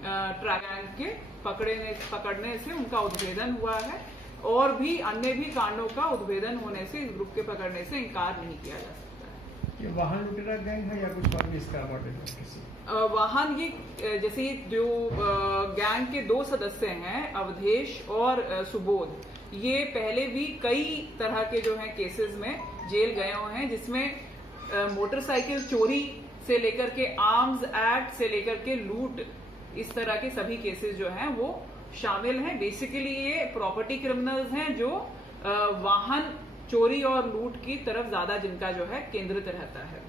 ट्रैक गैंग के, पकड़ने से उनका उद्भेदन हुआ है और भी अन्य भी कांडों का उद्भेदन होने से इस ग्रुप के पकड़ने से इनकार नहीं किया जा सकता। ये वाहन लुटेरा गैंग है या कुछ और भी इसका मॉडल है? वाहन ये जैसे जो गैंग के 2 सदस्य हैं अवधेश और सुबोध, ये पहले भी कई तरह के जो हैं केसेस में जेल गए हुए हैं, जिसमें मोटरसाइकिल चोरी से लेकर के आर्म्स एक्ट से लेकर के लूट, इस तरह के सभी केसेस जो हैं वो शामिल हैं। बेसिकली ये प्रॉपर्टी क्रिमिनल्स हैं जो वाहन चोरी और लूट की तरफ ज्यादा जिनका जो है केंद्रित रहता है।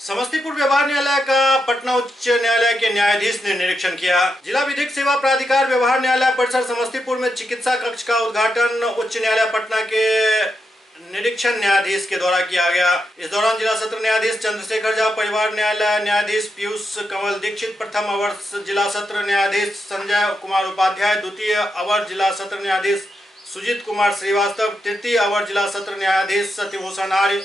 समस्तीपुर व्यवहार न्यायालय का पटना उच्च न्यायालय के न्यायाधीश ने निरीक्षण किया। जिला विधिक सेवा प्राधिकार व्यवहार न्यायालय परिसर समस्तीपुर में चिकित्सा कक्ष का उद्घाटन उच्च न्यायालय पटना के निरीक्षण न्यायाधीश के द्वारा किया गया। इस दौरान जिला सत्र न्यायाधीश चंद्रशेखर झा, परिवार न्यायालय न्यायाधीश पीयूष कंवल दीक्षित, प्रथम अवर जिला सत्र न्यायाधीश संजय कुमार उपाध्याय, द्वितीय अवर जिला सत्र न्यायाधीश सुजीत कुमार श्रीवास्तव, तृतीय अवर जिला सत्र न्यायाधीश सत्यभूषण आर्य,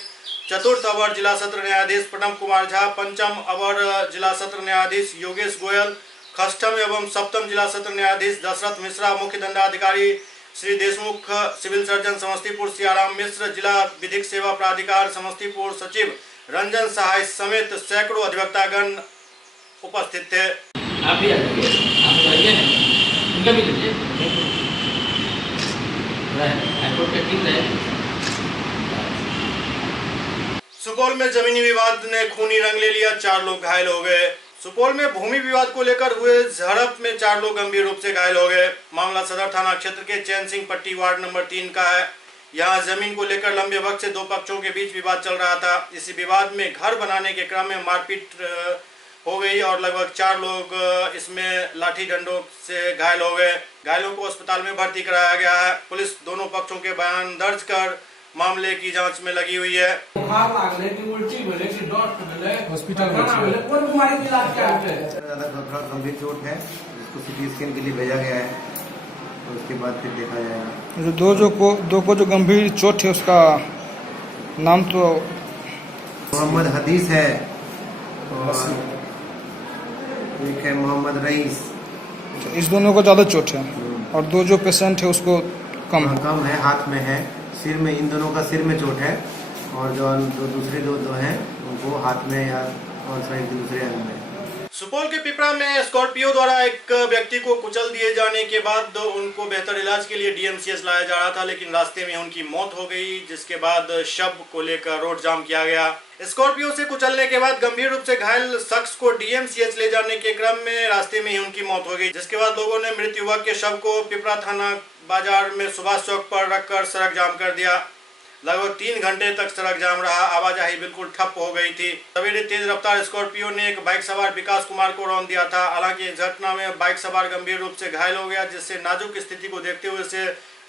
चतुर्थ अवर जिला सत्र न्यायाधीश प्रणव कुमार झा, पंचम अवर जिला सत्र न्यायाधीश योगेश गोयल, षष्ठम एवं सप्तम जिला सत्र न्यायाधीश दशरथ मिश्रा, मुख्य दंडाधिकारी श्री देशमुख, सिविल सर्जन समस्तीपुर सियाराम मिश्र, जिला विधिक सेवा प्राधिकार समस्तीपुर सचिव रंजन सहाय समेत सैकड़ों अधिवक्तागण उपस्थित थे। आप भी आइए, उनका भी लीजिए, हाईकोर्ट का टीम है। सुपौल में जमीनी विवाद ने खूनी रंग ले लिया, 4 लोग घायल हो गए। सुपौल में भूमि विवाद को लेकर हुए झड़प में 4 लोग गंभीर रूप से घायल हो गए। मामला सदर थाना क्षेत्र के चैन सिंह पट्टी वार्ड नंबर 3 का है। यहां जमीन को लेकर लंबे वक्त से 2 पक्षों के बीच विवाद चल रहा था। इसी विवाद में घर बनाने के क्रम में मारपीट हो गई और लगभग 4 लोग इसमें लाठी डंडों से घायल हो गए। घायलों को अस्पताल में भर्ती कराया गया है। पुलिस दोनों पक्षों के बयान दर्ज कर मामले की जांच में लगी हुई है। बुखार लागले कि उल्टी भेले कि डॉट भेले हॉस्पिटल में कौन बीमारी के इलाज क्या है? थोड़ा गंभीर चोट है, इसको सीटी स्कैन के लिए भेजा गया है और उसके बाद फिर देखा जाएगा। दो को जो गंभीर चोट है उसका नाम तो मोहम्मद हदीस है और एक है मोहम्मद रईस। इस दोनों को ज़्यादा चोट है और 2 जो पेशेंट है उसको कम है, हाथ में है, सिर में, इन दोनों का सिर में चोट है और जो दूसरे दो हैं उनको हाथ में या और साइड के दूसरे अंग में। सुपौल के पिपरा में स्कॉर्पियो द्वारा एक व्यक्ति को कुचल दिए जाने के बाद उनको बेहतर इलाज के लिए डीएमसीएच लाया जा रहा था, लेकिन रास्ते में उनकी मौत हो गई, जिसके बाद शव को लेकर रोड जाम किया गया। स्कॉर्पियो से कुचलने के बाद गंभीर रूप से घायल शख्स को डीएमसीएच ले जाने के क्रम में रास्ते में ही उनकी मौत हो गई, जिसके बाद लोगों ने मृत युवक के शव को पिपरा थाना बाजार में सुभाष चौक पर रखकर सड़क जाम कर दिया। लगभग 3 घंटे तक सड़क जाम रहा, आवाजाही बिल्कुल ठप हो गई थी। सवेरे तेज रफ्तार स्कॉर्पियो ने एक बाइक सवार विकास कुमार को रौंद दिया था। हालांकि इस घटना में बाइक सवार गंभीर रूप से घायल हो गया, जिससे नाजुक स्थिति को देखते हुए उसे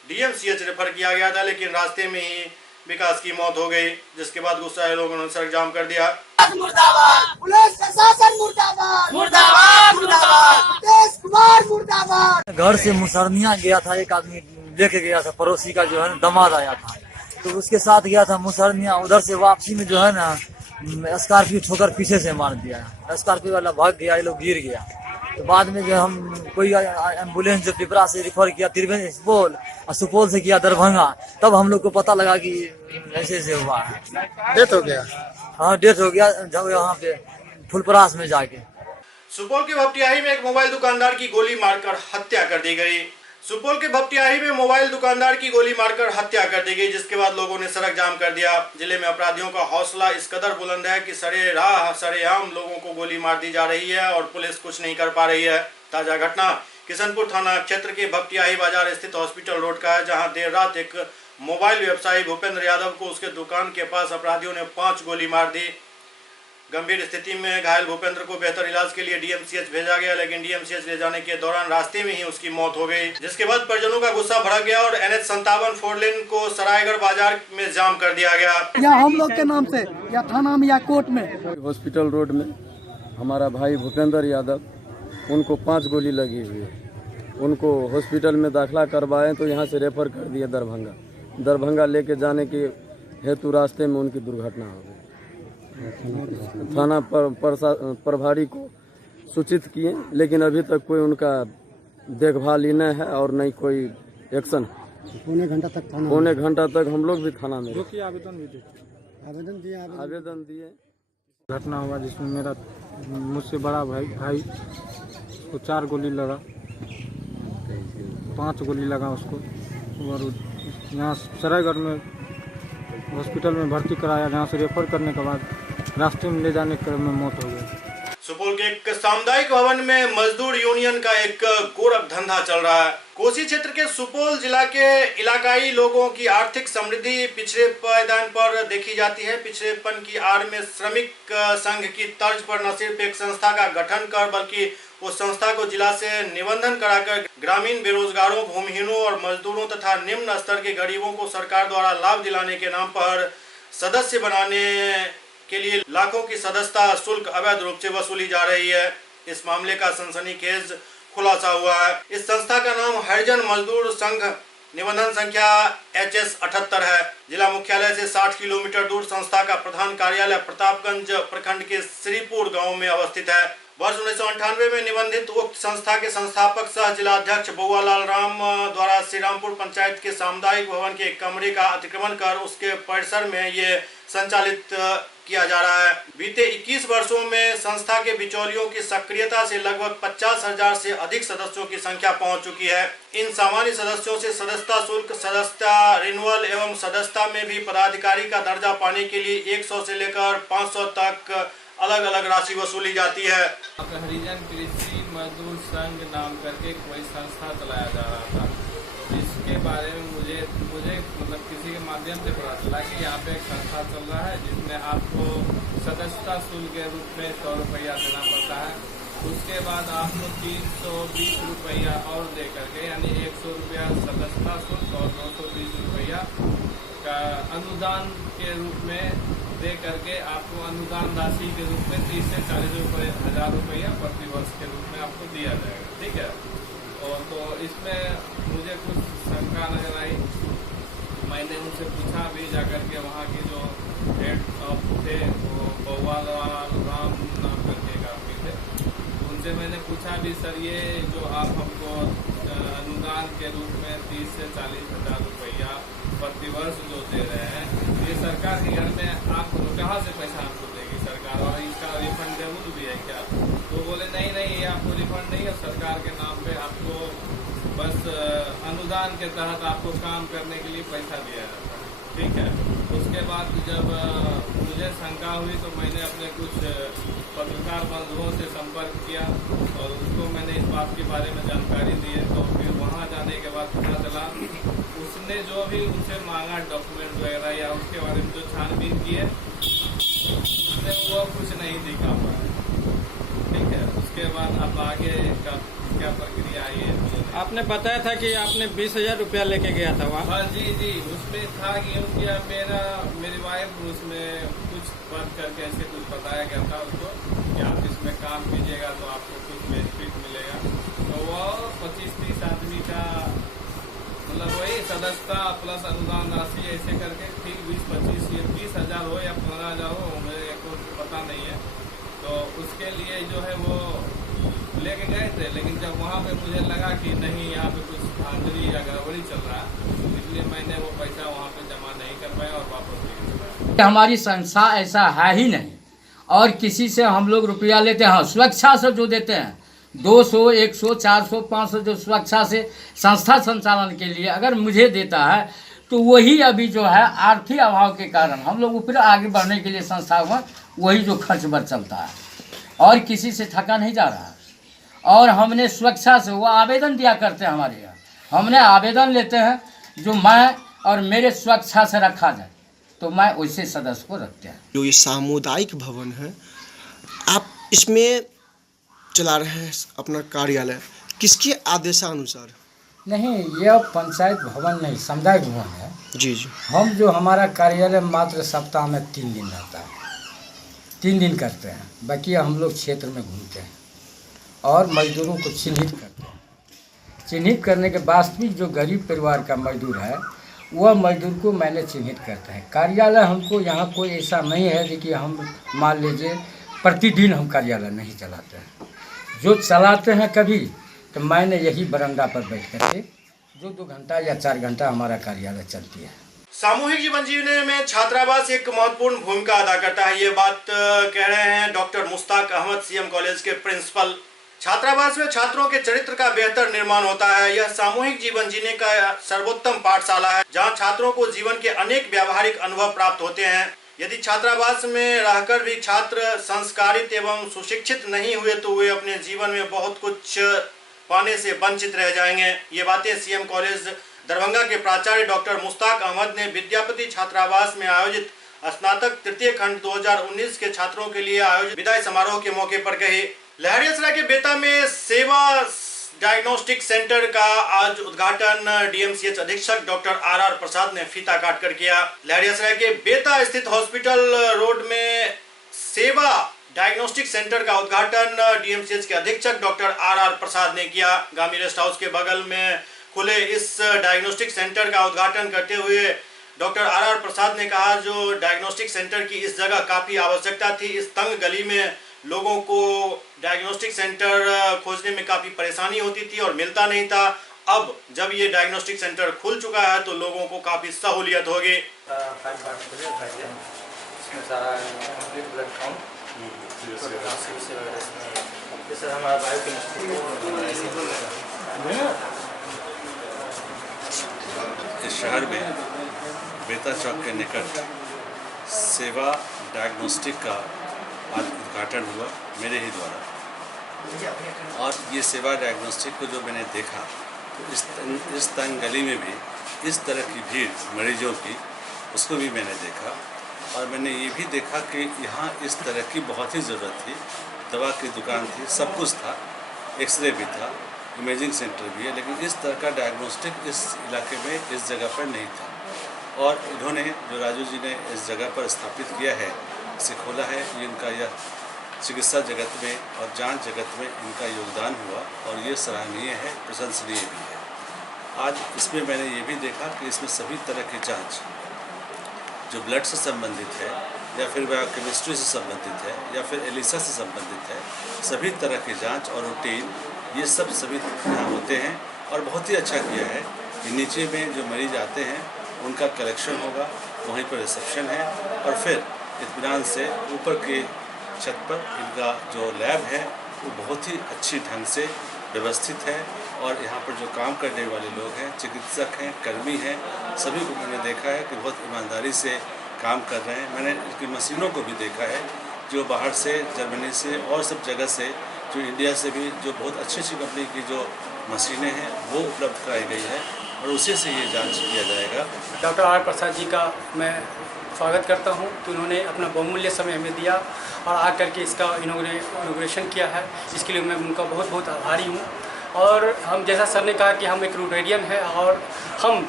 डीएमसीएच रेफर किया गया था, लेकिन रास्ते में ही विकास की मौत हो गई, जिसके बाद गुस्साए लोगों ने सड़क जाम कर दिया। मुर्दाबाद, पुलिस प्रशासन मुर्दाबाद, मुर्दाबाद, मुर्दाबाद, देश कुमार मुर्दाबाद। घर से मुसरनिया गया था, एक आदमी लेके गया था, पड़ोसी का जो है दमाद आया था, तो उसके साथ गया था मुसरनिया। उधर से वापसी में जो है ना स्कॉर्पियो ठोकर पीछे से मार दिया। स्कॉर्पियो वाला भाग गया, ये लोग गिर गया। तो बाद में जो हम कोई एम्बुलेंस जो पिपरा से रिफर किया त्रिवेणी सुपौल और सुपौल से किया दरभंगा, तब हम लोग को पता लगा कि ऐसे ऐसे हुआ, डेथ हो गया। हाँ, डेथ हो गया जब यहाँ पे फुलपरास में जाके। सुपौल के भपटियाही में एक मोबाइल दुकानदार की गोली मारकर हत्या कर दी गई। सुपौल के भपटियाही में मोबाइल दुकानदार की गोली मारकर हत्या कर दी गई, जिसके बाद लोगों ने सड़क जाम कर दिया। जिले में अपराधियों का हौसला इस कदर बुलंद है कि सरेआम लोगों को गोली मार दी जा रही है और पुलिस कुछ नहीं कर पा रही है। ताजा घटना किशनपुर थाना क्षेत्र के भपटियाही बाजार स्थित हॉस्पिटल रोड का है, जहां देर रात एक मोबाइल व्यवसायी भूपेंद्र यादव को उसके दुकान के पास अपराधियों ने 5 गोली मार दी। गंभीर स्थिति में घायल भूपेंद्र को बेहतर इलाज के लिए डीएमसीएच भेजा गया, लेकिन डीएमसीएच ले जाने के दौरान रास्ते में ही उसकी मौत हो गई, जिसके बाद परिजनों का गुस्सा भड़क गया और NH57 4 लेन को सरायगढ़ बाजार में जाम कर दिया गया। या हम लोग के नाम से या थाना में या कोर्ट में। हॉस्पिटल रोड में हमारा भाई भूपेंद्र यादव, उनको 5 गोली लगी हुई है। उनको हॉस्पिटल में दाखिला करवाए तो यहाँ से रेफर कर दिया दरभंगा लेके जाने के हेतु रास्ते में उनकी दुर्घटना हो गई। थाना प्रभारी को सूचित किए, लेकिन अभी तक कोई उनका देखभाल ही नहीं है और नहीं कोई एक्शन। पौने घंटा तक थाना पौने घंटा तक हम लोग भी थाना में रहे। आवेदन दिए। घटना हुआ जिसमें मेरा मुझसे बड़ा भाई उसको 4 गोली लगा, 5 गोली लगा उसको, और यहाँ सरायगढ़ में हॉस्पिटल में भर्ती कराया। यहाँ से रेफर करने के बाद रास्ते में ले जाने के क्रम में मौत हो गई। सुपौल के एक सामुदायिक भवन में मजदूर यूनियन का एक गोरख धंधा चल रहा है। कोसी क्षेत्र के सुपौल जिला के इलाकाई लोगों की आर्थिक समृद्धि पिछड़े पायदान पर देखी जाती है। पिछड़ेपन की आड़ में श्रमिक संघ की तर्ज पर न सिर्फ एक संस्था का गठन कर बल्कि उस संस्था को जिला से निबंधन कराकर ग्रामीण बेरोजगारों, भूमिहीनों और मजदूरों तथा निम्न स्तर के गरीबों को सरकार द्वारा लाभ दिलाने के नाम पर सदस्य बनाने के लिए लाखों की सदस्यता शुल्क अवैध रूप से वसूली जा रही है। इस मामले का सनसनीखेज खुलासा हुआ है। इस संस्था का नाम हरिजन मजदूर संघ निबंधन संख्या HS78 है। जिला मुख्यालय से 60 किलोमीटर दूर संस्था का प्रधान कार्यालय प्रतापगंज प्रखंड के श्रीपुर गांव में अवस्थित है। वर्ष 1998 में निबंधित उक्त संस्था के संस्थापक सह जिलाध्यक्ष बउआलाल राम द्वारा श्रीरामपुर पंचायत के सामुदायिक भवन के एक कमरे का अतिक्रमण कर उसके परिसर में ये संचालित किया जा रहा है। बीते 21 वर्षों में संस्था के बिचौलियों की सक्रियता से लगभग 50,000 से अधिक सदस्यों की संख्या पहुंच चुकी है। इन सामान्य सदस्यों से सदस्यता शुल्क, सदस्यता रिन्यूअल एवं सदस्यता में भी पदाधिकारी का दर्जा पाने के लिए 100 से लेकर 500 तक अलग अलग राशि वसूली जाती है। हरिजन कृषि मजदूर संघ नाम करके कोई संस्था चलाया जा रहा था। इसके बारे में मुझे मतलब किसी के माध्यम से पता चला कि यहाँ पे एक संस्था चल रहा है जिसमें आपको सदस्यता शुल्क के रूप में 100 रुपया देना पड़ता है। उसके बाद आपको 320 रुपया और दे करके यानी 100 रुपया सदस्यता शुल्क और 220 रुपया का अनुदान के रूप में दे करके आपको अनुदान राशि के रूप में 30 से 40 हज़ार रुपया प्रति वर्ष के रूप में आपको दिया जाएगा। ठीक है। और तो इसमें मुझे कुछ शंका नजर आई। मैंने उनसे पूछा भी जाकर के वहाँ के जो हेड ऑफ थे वो बउआलाल राम नाम करके काफी थे। उनसे मैंने पूछा भी सर ये जो आप हमको अनुदान के रूप में 30 से 40 हज़ार रुपया प्रतिवर्ष जो दे रहे हैं ये सरकार के घर में आप कहाँ से पैसा आपको देगी सरकार, और इसका रिफंड जरूर भी है क्या? तो बोले नहीं ये आपको रिफंड नहीं है, सरकार के नाम पे आपको बस अनुदान के तहत आपको काम करने के लिए पैसा दिया है। ठीक है। उसके बाद जब मुझे शंका हुई तो मैंने अपने कुछ पत्रकार बंधुओं से संपर्क किया और उसको मैंने इस बात के बारे में जानकारी दी है। तो फिर वहाँ जाने के बाद पता चला उसने जो भी उनसे मांगा डॉक्यूमेंट वगैरह या उसके बारे में जो छानबीन की है वो कुछ नहीं दिखा हुआ है। ठीक है। उसके बाद अब आगे इसका क्या प्रक्रिया आई है? आपने बताया था कि आपने 20,000 रुपया लेके गया था वहाँ। जी उसमें था कि मेरी वाइफ उसमें कुछ बात करके ऐसे कुछ बताया गया था उसको कि आप इसमें काम कीजिएगा तो आपको कुछ बेनिफिट मिलेगा। तो वो 25-30 आदमी का मतलब वही सदस्यता प्लस अनुदान राशि ऐसे करके ठीक 20-25 हज़ार हो या 15,000 हो, मेरे को पता नहीं है। तो उसके लिए जो है वो लेके गए थे, लेकिन जब वहाँ पे मुझे लगा कि नहीं यहाँ पे कुछ धांधली या गड़बड़ी चल रहा है इसलिए मैंने वो पैसा वहाँ पे जमा नहीं कर पाया और वापस ले गया। हमारी संस्था ऐसा है ही नहीं और किसी से हम लोग रुपया लेते हैं। हाँ, स्वेच्छा से जो देते हैं 200, 100, 400, 500 जो स्वेच्छा से संस्था संचालन के लिए अगर मुझे देता है तो वही अभी जो है आर्थिक अभाव के कारण हम लोग ऊपर आगे बढ़ने के लिए संस्था में वही जो खर्च बढ़ चलता है और किसी से ठका नहीं जा रहा है। और हमने स्वेच्छा से वो आवेदन दिया करते हैं हमारे यहाँ, हमने आवेदन लेते हैं जो मैं और मेरे स्वेच्छा से रखा जाए तो मैं वैसे सदस्य को रखते हैं। जो ये सामुदायिक भवन है आप इसमें चला रहे हैं अपना कार्यालय, किसके आदेशानुसार? नहीं, यह पंचायत भवन नहीं सामुदायिक भवन है। जी हम जो हमारा कार्यालय मात्र सप्ताह में 3 दिन रहता है, 3 दिन करते हैं, बाकी हम लोग क्षेत्र में घूमते हैं और मजदूरों को चिन्हित करते हैं। चिन्हित करने के वास्तविक जो गरीब परिवार का मजदूर है वह मजदूर को मैंने चिन्हित करते हैं। कार्यालय हमको यहाँ कोई ऐसा नहीं है कि हम मान लीजिए प्रतिदिन हम कार्यालय नहीं चलाते हैं। जो चलाते हैं कभी तो मैंने यही बरंडा पर बैठ करके जो 2 घंटा या 4 घंटा हमारा कार्यालय चलती है। सामूहिक जीवन जीने में छात्रावास एक महत्वपूर्ण भूमिका अदा करता है। ये बात कह रहे हैं doctor Mushtaq Ahmed, CM college के प्रिंसिपल। छात्रावास में छात्रों के चरित्र का बेहतर निर्माण होता है। यह सामूहिक जीवन जीने का सर्वोत्तम पाठशाला है, जहां छात्रों को जीवन के अनेक व्यावहारिक अनुभव प्राप्त होते हैं। यदि छात्रावास में रहकर भी छात्र संस्कारित एवं सुशिक्षित नहीं हुए तो वे अपने जीवन में बहुत कुछ पाने से वंचित रह जाएंगे। ये बातें सीएम कॉलेज दरभंगा के प्राचार्य डॉक्टर मुश्ताक अहमद ने विद्यापति छात्रावास में आयोजित स्नातक तृतीय खंड 2019 के छात्रों के लिए आयोजित विदाई समारोह के मौके पर कही। लहरियासराय के बेता में सेवा डायग्नोस्टिक सेंटर का आज उद्घाटन डीएमसीएच अधीक्षक डॉक्टर आर प्रसाद ने फीता काटकर किया। लहरियासराय के बेता स्थित हॉस्पिटल रोड में सेवा डायग्नोस्टिक सेंटर का उद्घाटन डीएमसीएच के अधीक्षक डॉक्टर आर प्रसाद ने किया। गामी रेस्ट हाउस के बगल में खुले इस डायग्नोस्टिक सेंटर का उद्घाटन करते हुए डॉक्टर आर प्रसाद ने कहा, जो डायग्नोस्टिक सेंटर की इस जगह काफी आवश्यकता थी। इस तंग गली में लोगों को डायग्नोस्टिक सेंटर खोजने में काफी परेशानी होती थी और मिलता नहीं था। अब जब ये डायग्नोस्टिक सेंटर खुल चुका है तो लोगों को काफी सहूलियत होगी। इस शहर में बेता चौक के निकट सेवा डायग्नोस्टिक का आज उद्घाटन हुआ मेरे ही द्वारा। और ये सेवा डायग्नोस्टिक को जो मैंने देखा तो इस तंग गली में भी इस तरह की भीड़ मरीजों की उसको भी मैंने देखा। और मैंने ये भी देखा कि यहाँ इस तरह की बहुत ही ज़रूरत थी। दवा की दुकान थी, सब कुछ था, एक्सरे भी था, इमेजिंग सेंटर भी है, लेकिन इस तरह का डायग्नोस्टिक इस इलाके में इस जगह पर नहीं था। और उन्होंने जो राजू जी ने इस जगह पर स्थापित किया है, इसे खोला है, इनका यह चिकित्सा जगत में और जांच जगत में इनका योगदान हुआ और ये सराहनीय है, प्रशंसनीय भी है। आज इसमें मैंने ये भी देखा कि इसमें सभी तरह की जांच जो ब्लड से संबंधित है या फिर बायोकेमिस्ट्री से संबंधित है या फिर एलिसा से संबंधित है, सभी तरह की जांच और रूटीन ये सब सभी यहाँ होते हैं। और बहुत ही अच्छा किया है कि नीचे में जो मरीज आते हैं उनका कलेक्शन होगा, वहीं पर रिसेप्शन है और फिर इत्मीनान से ऊपर के छत पर इनका जो लैब है वो बहुत ही अच्छी ढंग से व्यवस्थित है। और यहाँ पर जो काम करने वाले लोग हैं, चिकित्सक हैं, कर्मी हैं, सभी को मैंने देखा है कि बहुत ईमानदारी से काम कर रहे हैं। मैंने इनकी मशीनों को भी देखा है जो बाहर से, जर्मनी से और सब जगह से, जो इंडिया से भी जो बहुत अच्छी अच्छी कंपनी की जो मशीनें हैं वो उपलब्ध कराई गई है और उसी से ये जांच किया जाएगा। डॉक्टर आर प्रसाद जी का मैं स्वागत करता हूं कि उन्होंने अपना बहुमूल्य समय हमें दिया और आकर के इसका इनॉग्रेशन किया है। इसके लिए मैं उनका बहुत बहुत आभारी हूं। और हम, जैसा सर ने कहा कि हम एक रोटेरियन है और हम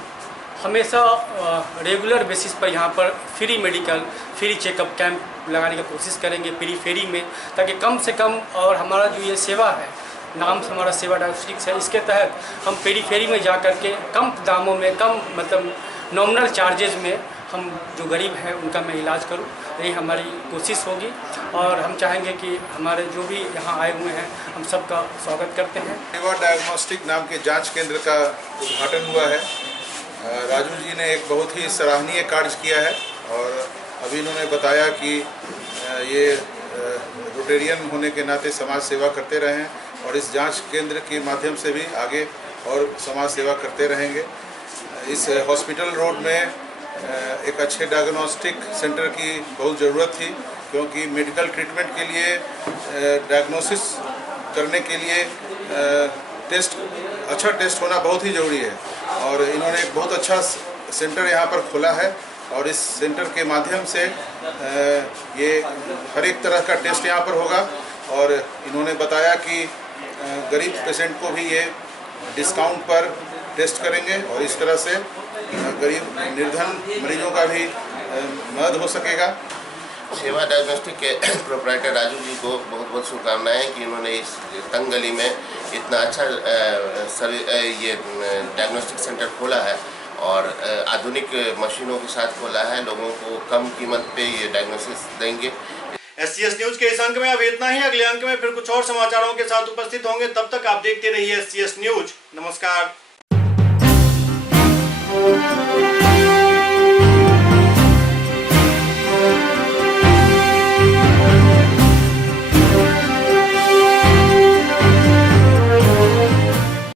हमेशा रेगुलर बेसिस पर यहाँ पर free medical, free checkup camp लगाने की कोशिश करेंगे फ्री में, ताकि कम से कम, और हमारा जो ये सेवा है, नाम से हमारा सेवा डायग्नोस्टिक्स है, इसके तहत हम पेरीफेरी में जा कर के कम दामों में, कम मतलब नॉमिनल चार्जेज में हम जो गरीब हैं उनका मैं इलाज करूं, यही हमारी कोशिश होगी। और हम चाहेंगे कि हमारे जो भी यहाँ आए हुए हैं हम सबका स्वागत करते हैं। सेवा डायग्नोस्टिक नाम के जांच केंद्र का उद्घाटन हुआ है। राजू जी ने एक बहुत ही सराहनीय कार्य किया है और अभी इन्होंने बताया कि ये रोटेरियन होने के नाते समाज सेवा करते रहे हैं और इस जांच केंद्र के माध्यम से भी आगे और समाज सेवा करते रहेंगे। इस हॉस्पिटल रोड में एक अच्छे डायग्नोस्टिक सेंटर की बहुत ज़रूरत थी, क्योंकि मेडिकल ट्रीटमेंट के लिए, डायग्नोसिस करने के लिए अच्छा टेस्ट होना बहुत ही ज़रूरी है। और इन्होंने एक बहुत अच्छा सेंटर यहाँ पर खोला है और इस सेंटर के माध्यम से ये हर एक तरह का टेस्ट यहाँ पर होगा। और इन्होंने बताया कि गरीब पेशेंट को भी ये डिस्काउंट पर टेस्ट करेंगे और इस तरह से गरीब निर्धन मरीजों का भी मदद हो सकेगा। सेवा डायग्नोस्टिक के प्रोप्राइटर राजू जी को बहुत बहुत शुभकामनाएं कि इन्होंने इस तंग गली में इतना अच्छा ये डायग्नोस्टिक सेंटर खोला है और आधुनिक मशीनों के साथ खोला है। लोगों को कम कीमत पे ये डायग्नोसिस देंगे। SCS न्यूज के इस अंक में अब इतना ही। अगले अंक में फिर कुछ और समाचारों के साथ उपस्थित होंगे। तब तक आप देखते रहिए SCS न्यूज। नमस्कार।